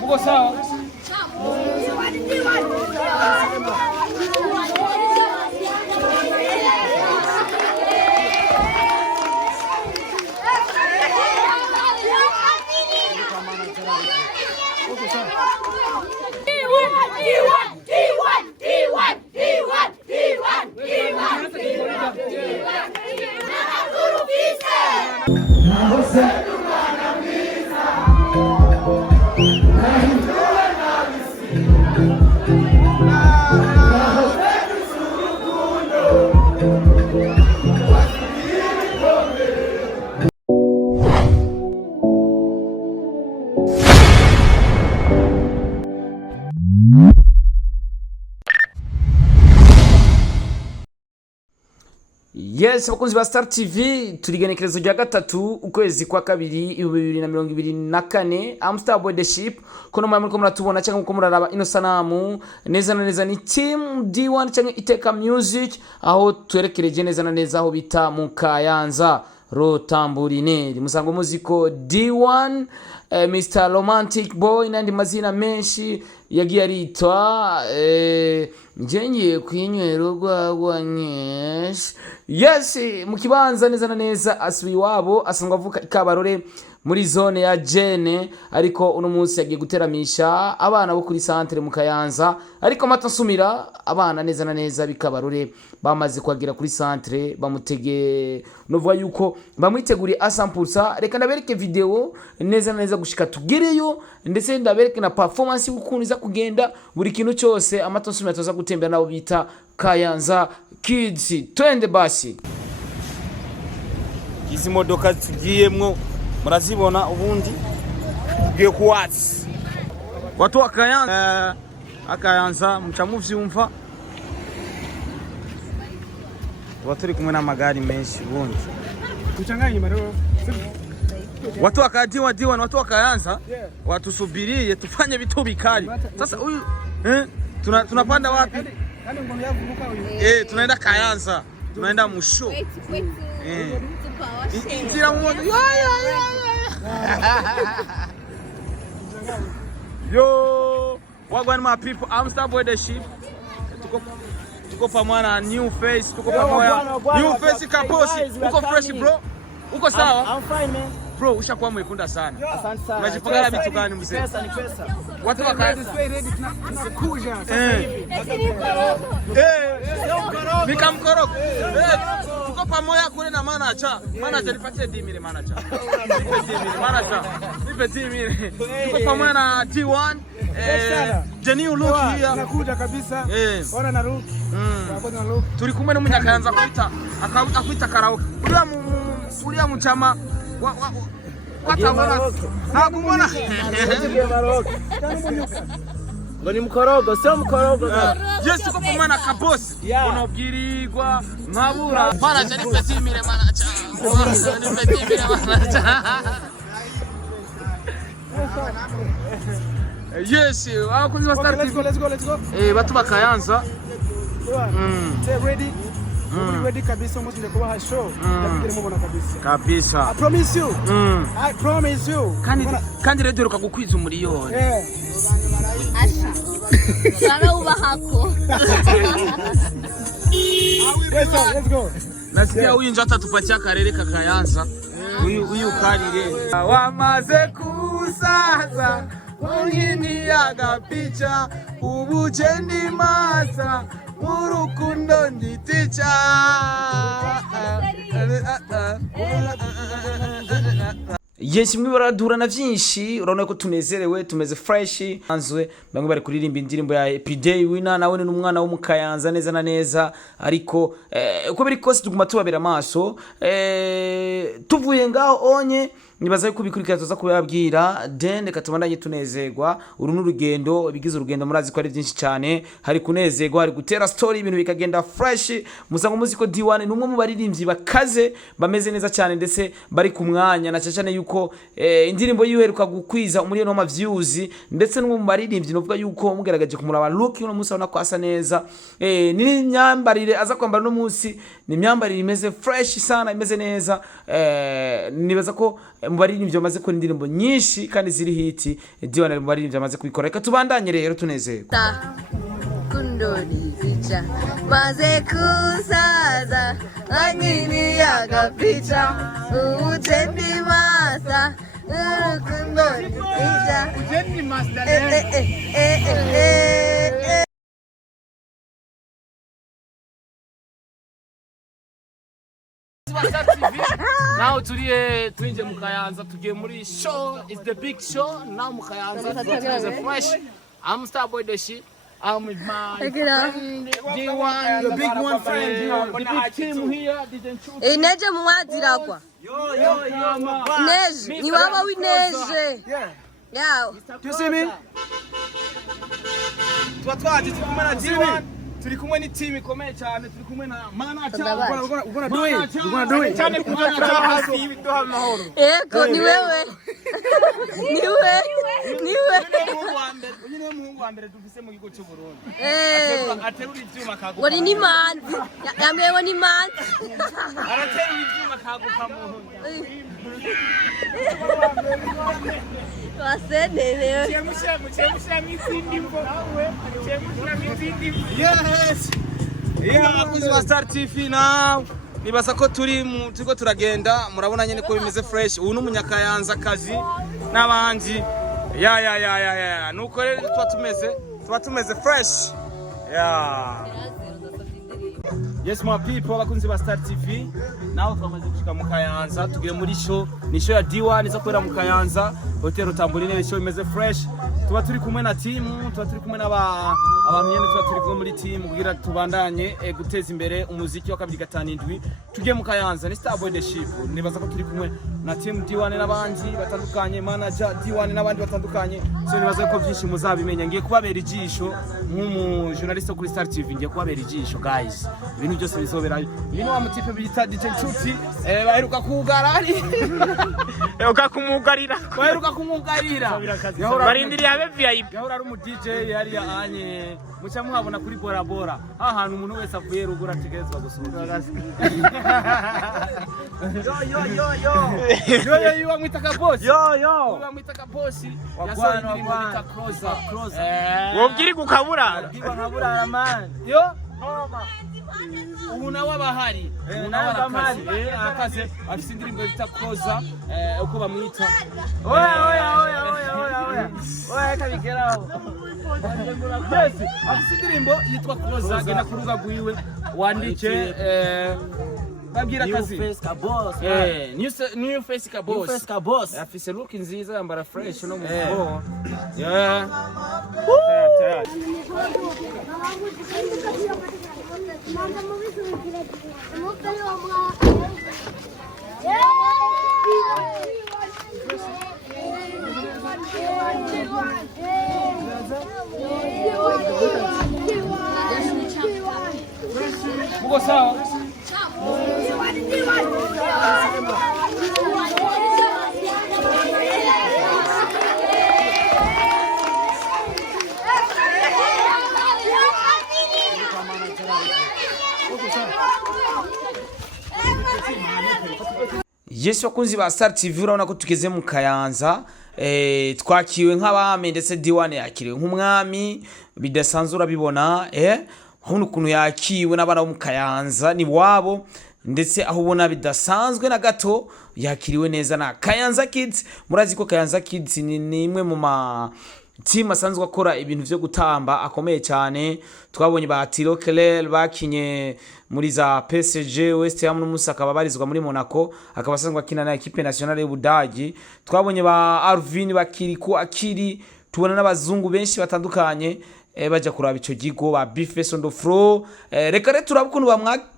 Muko sawa? Yes, bakunzi ba Star TV turigenekerezo rya gatatu ukwezi kwa kabiri 2024 Amstar Boy the Ship kono mwe muriko muratubona cyangwa muko muraraba ino sanamu neza na neza ni team D1 cyangwa Iteka Music aho twerekereje neza na neza aho bita mu KAYANZA Rotamburineri musango muziko D1 Mr Romantic Boy nandi mazina menshi yagiye aritwa njengiye kwinywera rwagwa nyinshi. Yes, mu kibanza neza na neza asubi wabo asangwa avuka ikabarore muri zone ya Jene, ariko uno munsi yagiye guteramisha abana bo kuri centre mu KAYANZA, ariko matasumira abana neza na neza bikabarore bamaze kwagira kuri centre bamutege novuga yuko bamwiteguriye 100%. Reka ndabereke video neza na neza gushika tugereyo, ndetse ndabereke na performance y'ukuniza kugenda buri kintu cyose amatosumira toza gutembera nabo bita KAYANZA Kids. Twende basi. Izi modoka tugiyemwo murazibona ubundi tugiye kuwatsi watu wa KAYANZA akayanza muca muvyumva waturi kumwe n'amagari menshi ubundi kuchanganya marero watu wa KAYANZA watu wa KAYANZA watusubiriye tufanye vitu bikali. Sasa huyu tunapanda wapi? Tunaenda KAYANZA, tunaenda musho. Injira mmoja. Yo, wagwan my people, Amstar Boy the Ship. Tuko pamoja na new face, tuko pamoja. New face kaposi. Uko fresh bro? Uko sawa? I'm fine man. Bro, ushakuwa mwekunda sana. Asante sana. Unajipangala vitu gani mzee? Pesa ni pesa. Watu wa KAYANZA Tunakuja sasa hivi. Nikamkoroko. Tuko pamoja kule na manager. Manager nipatie dimire manager. Nipe dimire manager. Nipe dimire. Tuko pamoja na T1. Jeni look here. Tunakuja kabisa. Ona na look. Tunakuja na look. Tulikumwe n'umunya KAYANZA akwita karaoke. Uriya muchama watabona nakubona ngo ni mukorogo sio mukorogo. Yes, tuko pamoja na kabosi unobwirigwa nkabura manager ni petimire manager ni petimire manager. Yes, abakunzi ba Star TV let's go. batu ba KAYANZA Stay ready. Ready kabisa almost ndio kwa show. Lakini mbona kabisa. I promise you. I promise you. Kandi rero ukagukwiza umuriyoni. Asha. Sana ubahako. Let's go. Nasikia huyu nje atatupatia karere ka KAYANZA. Huyu karire. Wamaze kusaza. Ungini agapicha ubujendi masa urukundo nditicha. Yes, mwe baradura na vyinshi urabona ko tunezerewe tumeze fresh anzwe bamwe bari kuririmba indirimbo ya Everyday Winner nawe ni umwana wo mu KAYANZA neza na neza, ariko uko biri kose tuguma tubabera amaso tuvuye ngaho onye nibaza yuko bikurikira tuza kubabwira then katubandanye tunezerwa uru n'urugendo bigize urugendo murazi ko ari byinshi cyane hari kunezerwa hari gutera story ibintu bikagenda fresh musango muziko D1 numwe mu baririmbyi bakaze bameze neza cyane ndetse bari ku mwanya na cyane yuko indirimbo yiheruka gukwiza umuriyo no views ndetse numwe mu baririmbyi novuga yuko mugaragaje kumuraba look uno musa ubona ko asa neza ni myambarire aza kwambara no munsi ni myambarire imeze fresh sana imeze neza nibaza ko mu baririmbyi bamaze ko indirimbo nyinshi kandi ziri hiti D1 mu baririmbyi bamaze kubikora reka tubandanye rero tunezerwa kundori picha maze kusaza angini agapicha ujendi masa kundori picha ujendi master Now turinje mu Kayanza tugiye muri show is the big show now mu Kayanza is a fresh I'm Starboy the shit I'm with my friend D1 the big one friend the big team here didn't shoot ineje muwadira kwa yo neje ni baba wineje yeah do you see me twaje tukumana D1 turi kumwe ni team ikomeye cyane turi kumwe na manager ugona do it cyane kuja hasi ibiduha amahoro ego ni wewe unyine muhungu wa mbere dufise mu gigo cyo Burundi aterura ivyuma kaguka wari ni manzi yambewe ni manzi araterura ivyuma kaguka mu wasenderewe chemusha mitindi mbo yes yeah akunzi wa Star TV now nibasa ko turiko turagenda murabona nyene ko bimeze fresh ubu n'umunyakayanza kazi n'abandi ya nuko rero tuba tumeze fresh yeah yes my people bakunzi ba Star TV now twamaze gushika mu Kayanza tugiye muri show ni show ya D1 iza kwera mu Kayanza hotel Rutamburine show imeze fresh tuba turi kumwe na team tuba turi kumwe abantu nyene tuba turi kumwe muri team kugira tubandanye guteza imbere umuziki wa 2 tugiye mu Kayanza ni Starboy the ship nibaza ko turi kumwe na team D1 n'abandi batandukanye manager D1 n'abandi batandukanye so nibaza ko byinshi muzabimenya ngiye kubabera ijisho nk'umu journalist kuri Star TV ngiye kubabera ijisho guys ibintu byose bizoberayo ibintu wa mutipe bita DJ Nshuti baheruka kugarari baheruka kumugarira barindiriye abe VIP yahora ari umu DJ yari anye mucha muhabona kuri Bora Bora ahantu umuntu wese avuye rugura ategerezwa gusohoka yo wamwitaka boss yo wamwitaka boss yasohoye bita closer wobwiri gukabura nkabura man yo ubu nawe abahari akaze afite indirimbo bita closer uko bamwita oya kabigeraho yes afite indirimbo yitwa closer genda kuruga gwiwe wandike babwira kazi new face ka boss afise look nziza yambara fresh no mu bo yeah Muko sawa? Yesu wakunzi ba Star TV urabona ko tugeze mu Kayanza twakiwe nk'abami ndetse D1 yakiriwe nk'umwami bidasanzwe urabibona hano ukuntu yakiwe n'abana bo mu Kayanza ni wabo ndetse aho ubona bidasanzwe na gato yakiriwe neza na Kayanza Kids murazi ko Kayanza Kids ni imwe mu team asanzwe akora ibintu byo gutamba akomeye cyane twabonye ba Tiro Keller bakinye muri za PSG West Ham n'umusa akaba barizwa muri Monaco akaba asanzwe akina na equipe nationale y'Ubudagi twabonye ba Arvin bakiri ko akiri tubona n'abazungu benshi batandukanye baja kuraba ico gigo ba Bife Sondo Fro. Reka rero turaba ukuntu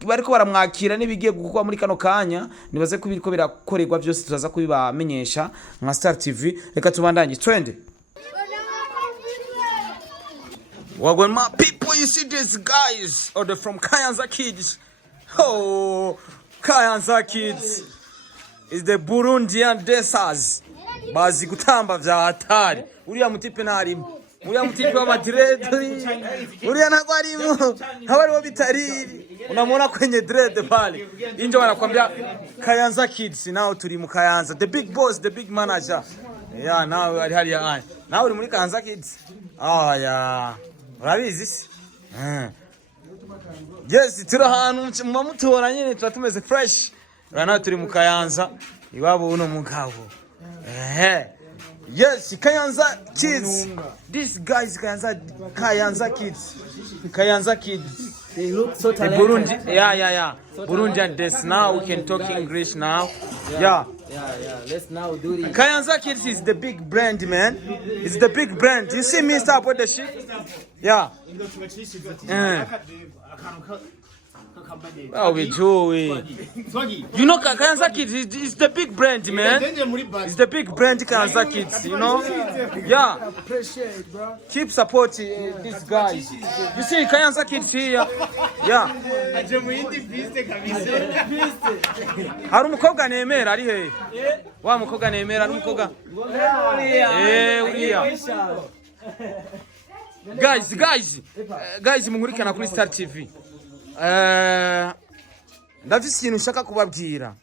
bariko baramwakira nibigiye gukwa muri kano kanya, nibaze ko biriko birakorerwa byose turaza kubibamenyesha nka Star TV. Reka tubandanye twende. Well, my people, you see these guys, or they're from KAYANZA Kids. Oh, KAYANZA Kids is the Burundian dancers. Bazi gutamba vya hatari. Uriya mutipe narimo. Uriya mutipe wa madred. Uriya nako arimo. Habariho bitariri. Unamwona kwenye dread pale. Inje wanakuambia KAYANZA Kids. Now turi mu KAYANZA. The big boss, the big manager. Yeah, now ari hali ya. Now uri muri KAYANZA Kids. Oh yeah. Urabizi? Yes, turi ahantu mutora nyine turatumeze fresh. Rana turi mu KAYANZA. Iwabo uno mugabo. Yes, KAYANZA Kids. These guys KAYANZA Kids. KAYANZA Kids. They look so talented. Burundi, yeah. Burundian dance. Now we can talk English now. Yeah. Let's now do this. KAYANZA Kids is the big brand, man. It's the big brand. You see me start with the shit? Yeah. Oh, we do it. You know, KAYANZA Kids is the big brand, man. It's the big brand, KAYANZA Kids, you know? Yeah. Appreciate, bro. Keep supporting these guys. You see KAYANZA Kids here? Yeah. Hari umukobwa nemera ari he? Wa mukobwa nemera ari umukobwa? Uriya. Guys, mungurikana kuri Star TV. Ndafise ikintu nshaka kubabwira.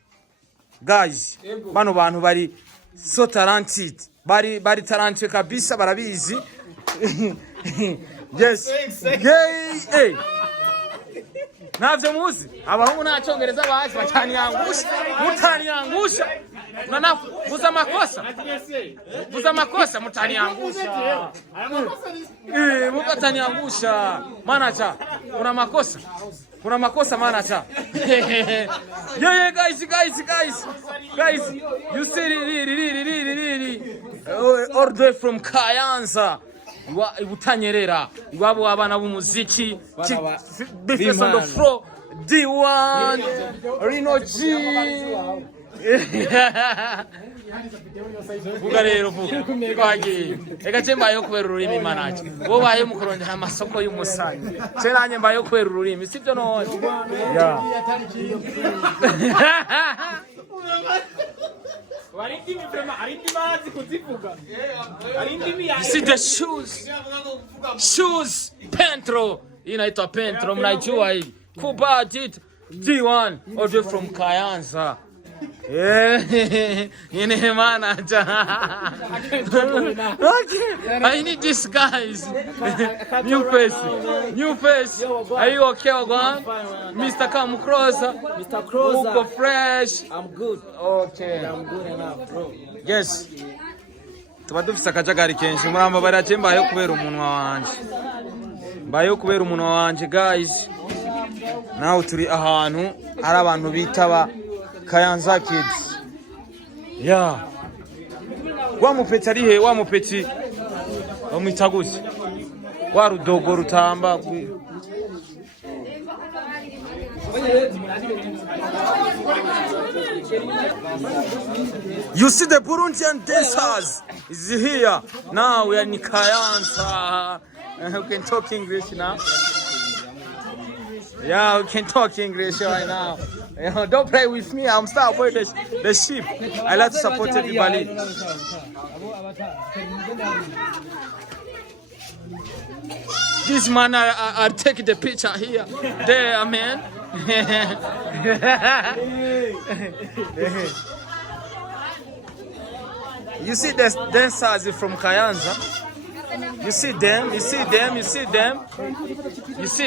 Guys, bano bantu bari so talented. Bari talented kabisa barabizi. Yes. Hey. Navyo muzi abahungu nta cyongereza bazi mutaniangusha nana buza makosa mutaniangusha mutaniangusha manager kuna makosa manager. Yeah, guys, you see really all the way from KAYANZA. Ibutanyerera iwabo abana b'umuziki Bife Sondo Fro D1 Rino G. Vuga rero kwagi ega mbayo kubera ururimi manaje bo baye mukorondera amasoko y'umusanyi nanye mbayo kubera ururimi sivyo none. Yeah. You see the shoes Pentro inaitwa Pentro mnajua hii Kuba D1 order from KAYANZA. Yeah, manager. Okay, I need this guys. New face. Are you okay, Ogwan? Mr. Come closer. Mr. Closer. Uko fresh. I'm good. Okay. I'm good enough, bro. Yes. Tuba dufise akajagari kenshi muramba barace mbayo kubera umunwa wanje. Guys. Now turi ahantu hari abantu bitaba KAYANZA Kids. Yeah. Wa mupeti ari he? Wa mupeti bamwita gusa. Wa rudogo rutamba. You see the Burundian dancers is here. Now we are in KAYANZA. We can talk English now. Yeah, we can talk English right now. Don't play with me. I'm still for the sheep. I like to support everybody. This man, I take the picture here. There, man. You see the dancers from KAYANZA? You see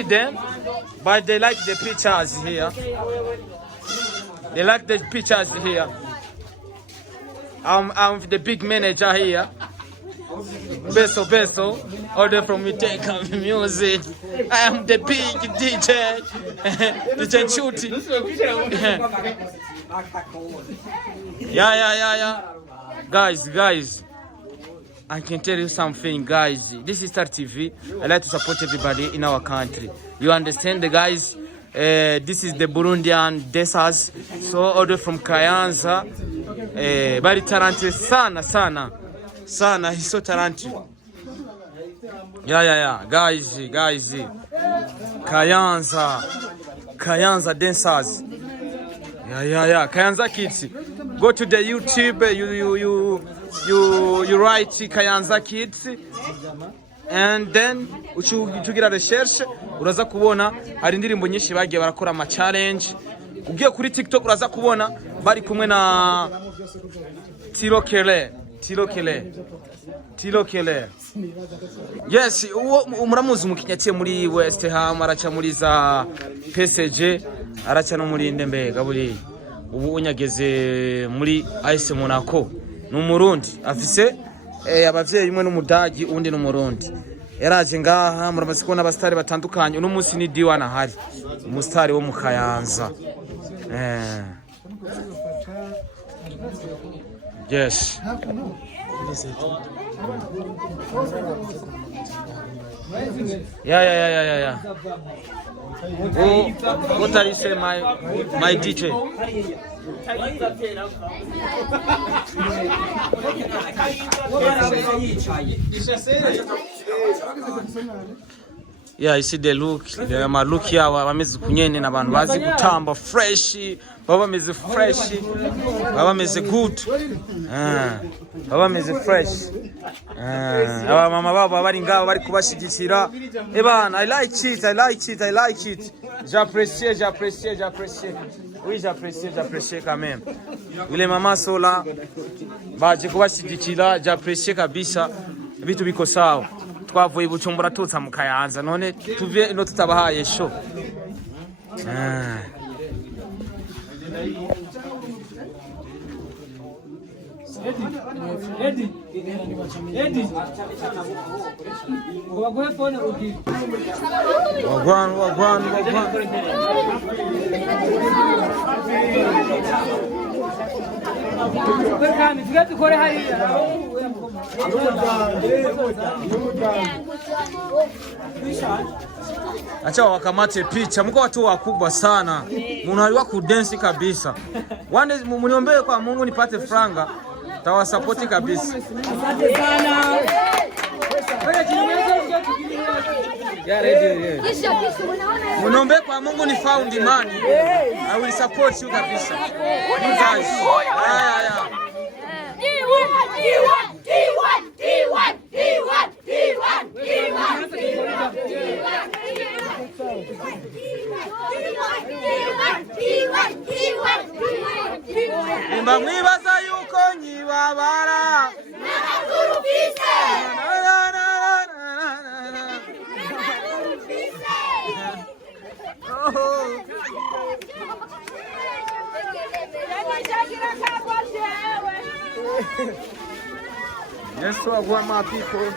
them, but they like the pictures here. I'm the big manager here. Beso, order from me take music. I am the big DJ. DJ Chuti. Yeah. Guys. I can tell you something, guys. This is Star TV. I like to support everybody in our country. You understand, the guys? This is the Burundian dancers. So all the way from Kayanza. Very talented, sana. He's so talented. Yeah. Guys. Kayanza dancers. Yeah. Kayanza kids. Go to the YouTube. You write Kayanza kids. And then uchugira research uraza kubona hari indirimbo nyinshi bagiye barakora ama challenge. Ugiye kuri TikTok uraza kubona bari kumwe na Tilo Kele. Yes, muramuzi umukinyatiye muri West Ham, araca muri za PSG, araca no muri Ndembega buri. Ubu unyageze muri AS Monaco. N'umurundi afise abavyeyi imwe n'umudagi undi n'umurundi. Yaraje ngaha muramaze kubona abastari batandukanye. Uno munsi ni D1 ahari. Umustari wo mu Kayanza. Yes. Yeah. What are you saying, my DJ? Yeah, you see the look, my look here, bameze kunyene n'abantu bazi gutamba fresh, baba bameze fresh, baba bameze good. Baba bameze fresh. Aba mama baba bari ngaba bari kubashigikira. Ebana, I like it. J'apprécie. Oui, j'apprécie quand même. Ile mama sola baje kubashigikira, j'apprécie kabisa. Bitu biko sawa. Twavuye Bujumbura tutsa mu Kayanza none tuve no tutabahaye show. Eddie. Wagoe phone udi. Wagwan. Kami tugati kore hari. Acha wakamate picha, mko watu wakubwa sana. Mnaliwa kudensi kabisa. One day muniombee kwa Mungu nipate franga. Tawasapoti kabisa. Asante sana. Yeah, ready. Muniombee kwa Mungu ni found money. I will support you kabisa. You guys. Yeah. Imba mwibaza yuko nyibabara n'akurufise Yes, so I want my people.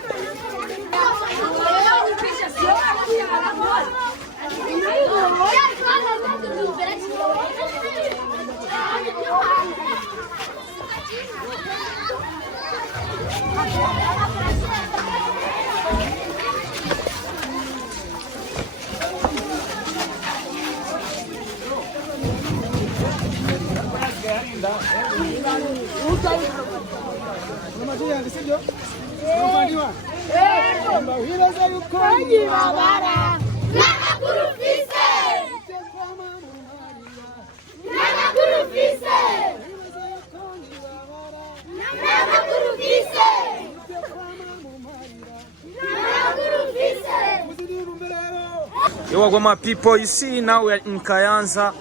Yo, my people, you see now we are in Kayanza.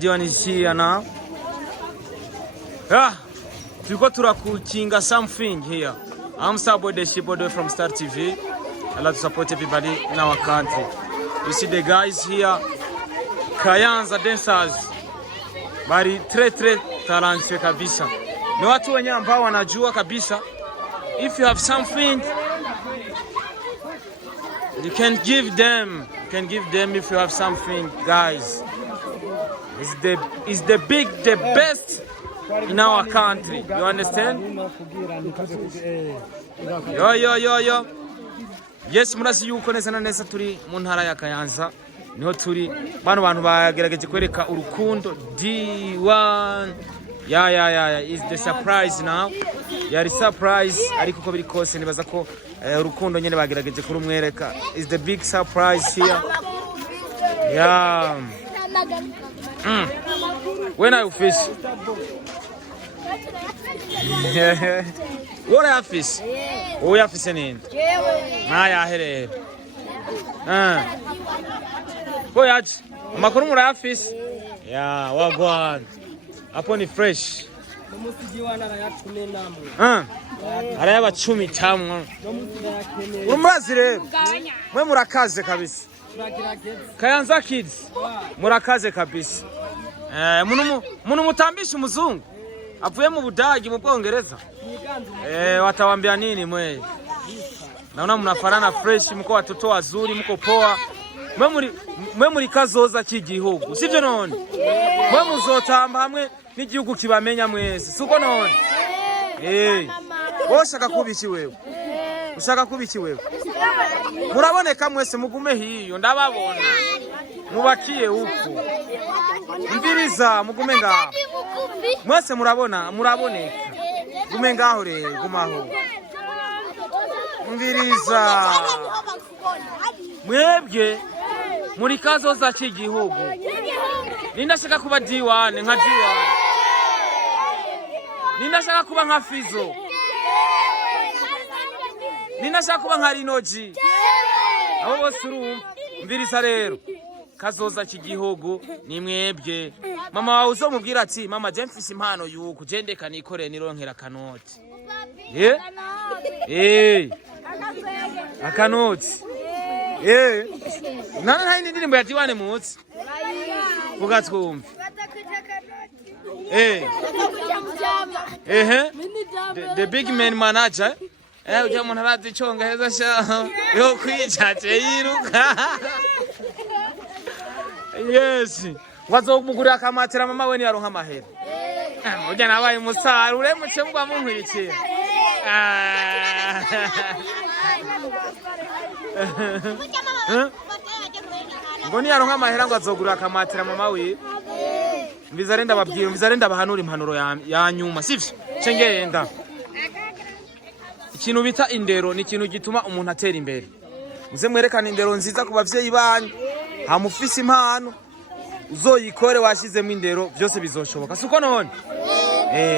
Dion is here now. Tulikuwa turakukinga something here. I'm Sabo the Shipboard from Star TV. I like to support everybody in our country. You see the guys here, Kayanza dancers. Bari tre talented kabisa. Ni watu wenye ambao wanajua kabisa. If you have something, you can give them. You can give them if you have something, guys. It's the best in our country. You understand? Yo. Yes, murasi yuko neza na neza turi mu ntara ya Kayanza. Niho turi bano bantu bagerageje kwereka urukundo D1. Yeah. Is the surprise now. Yari surprise ariko ko biri kose nibaza ko urukundo nyene bagerageje kurumwereka. Is the big surprise here. Yeah. When are you fish? What are you fish? Oh, you fish in. Maya here. Boy, amakuru muri fish. Yeah, wagwan. Hapo ni fresh. Arayaba 10 tamwe. Urumbazi rero. Mwe murakaze kabisa. Kayanza kids. Murakaze kabisa. Munu mutambisha umuzungu. Avuye mu Budagi mu Bwongereza. Watawambia nini mwe? Naona mnafanana fresh, mko watoto wazuri, mko poa. Mwe muri kazoza cy'igihugu. Sivyo none? Mwe muzotamba hamwe n'igihugu kibamenya mwese. Suko none? Woshaka kubiki wewe? Ushaka kubiki wewe? Muraboneka mwese mugume hiyo ndababona. Mubakiye huko. Mviriza mugume ngaho. Mwese muraboneka. Gume ngaho re gumaho. Mviriza. Mwebwe muri kazoza cy'igihugu. Nindashaka kuba D1 nka D1. Nindashaka kuba nka Fizo. Nindashaka kuba nka Rinoji. Abo bose urumva. Mviriza rero. Kazoza cy'igihugu ni mwebwe. Mama wawe uzomubwira ati mama je mfise impano yuko jendeka nikore nironkera kanoti. Akanoti. Nana nta indirimbo ya D1 mutsi. Ugatwumva. The big man manager. Ujya umuntu arazi Cyongereza sha yo kwicace yiruka. Yes. Wazomugurira akamatera mama we ni yaronka amahera. Ujya nabaye musara uremutse mugwa munkwirikiye. Ngo ni yaronka amahera ngo azogurira akamatera mama we. Mbizarenda babwira mbizarenda bahanura impanuro ya nyuma sivyo? Cengenda. Ikintu bita indero ni ikintu gituma umuntu atera imbere. Muze mwerekana indero nziza ku bavyeyi banyu. Hamufise impano uzoyikore washizemo indero byose bizoshoboka. Suko none?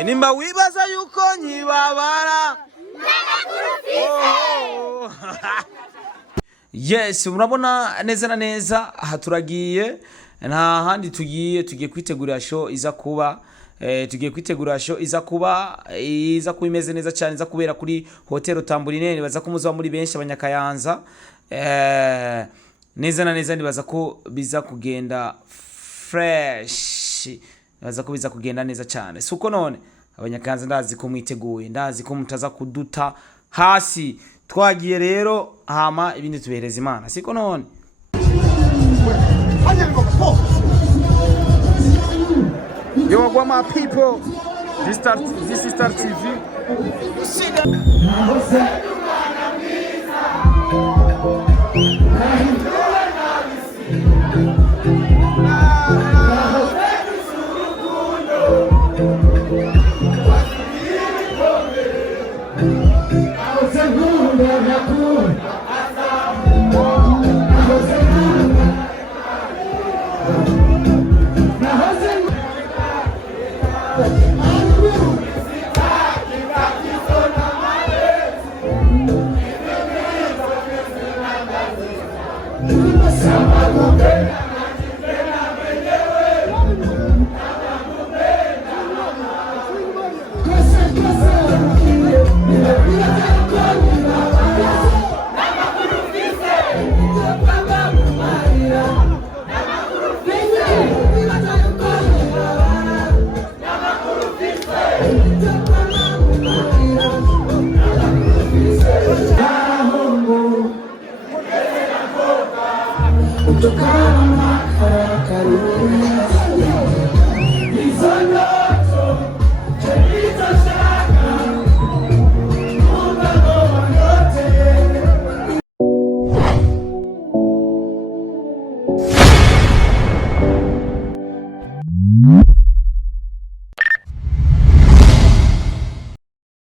Nimba wibaza yuko nkibabara. Yes, murabona neza na neza aha turagiye nta handi tugiye kwitegura show iza kuba tugiye kwitegura show iza kuba imeze neza cyane iza kubera kuri Hotel Tamburinene baza kumuza muri benshi abanyakayanza neza na neza ndibaza ko biza kugenda fresh baza ko biza kugenda neza cyane suko none abanyakayanza ndazi ko mwiteguye ndazi ko mutaza kuduta hasi twagiye rero hama ibindi tubereza Imana siko none Yo, what my people? This is Star TV. Untuk kamu